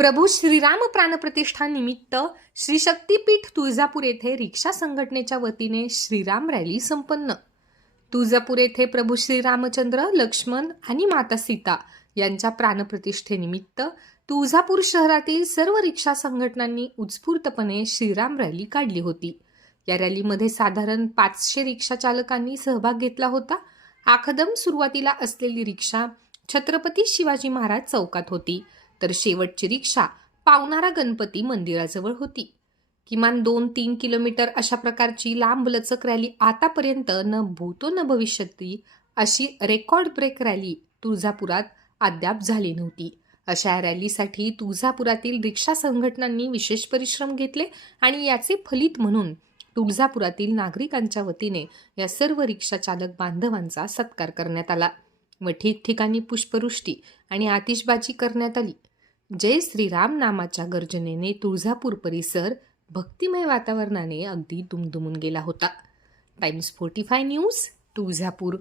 प्रभू श्रीराम प्राणप्रतिष्ठा निमित्त श्री शक्तीपीठ तुळजापूर येथे रिक्षा संघटनेच्या वतीने श्रीराम रॅली संपन्न. तुळजापूर येथे प्रभू श्रीरामचंद्र लक्ष्मण आणि माता सीता यांच्या प्राणप्रतिष्ठेनिमित्त तुळजापूर शहरातील सर्व रिक्षा संघटनांनी उत्स्फूर्तपणे श्रीराम रॅली काढली होती. या रॅलीमध्ये साधारण पाचशे रिक्षा चालकांनी सहभाग घेतला होता. आखदम सुरुवातीला असलेली रिक्षा छत्रपती शिवाजी महाराज चौकात होती. तर शेवटची रिक्षा पावणारा गणपती मंदिराजवळ होती. किमान दोन तीन किलोमीटर अशा प्रकारची लांब लचक रॅली आतापर्यंत न भूतो न भविष्यती अशी रेकॉर्ड ब्रेक रॅली तुळजापुरात अद्याप झाली नव्हती. अशा रॅलीसाठी तुळजापुरातील रिक्षा संघटनांनी विशेष परिश्रम घेतले आणि याचे फलित म्हणून तुळजापुरातील नागरिकांच्या वतीने या सर्व रिक्षा चालक बांधवांचा सत्कार करण्यात आला. व ठिकठिकाणी पुष्पवृष्टी आणि आतिषबाजी करण्यात आली. जय श्रीराम नामाच्या गर्जनेने तुळजापूर परिसर भक्तिमय वातावरणाने अगदी दुमदुमून गेला होता. Times forty five news Tuljapur.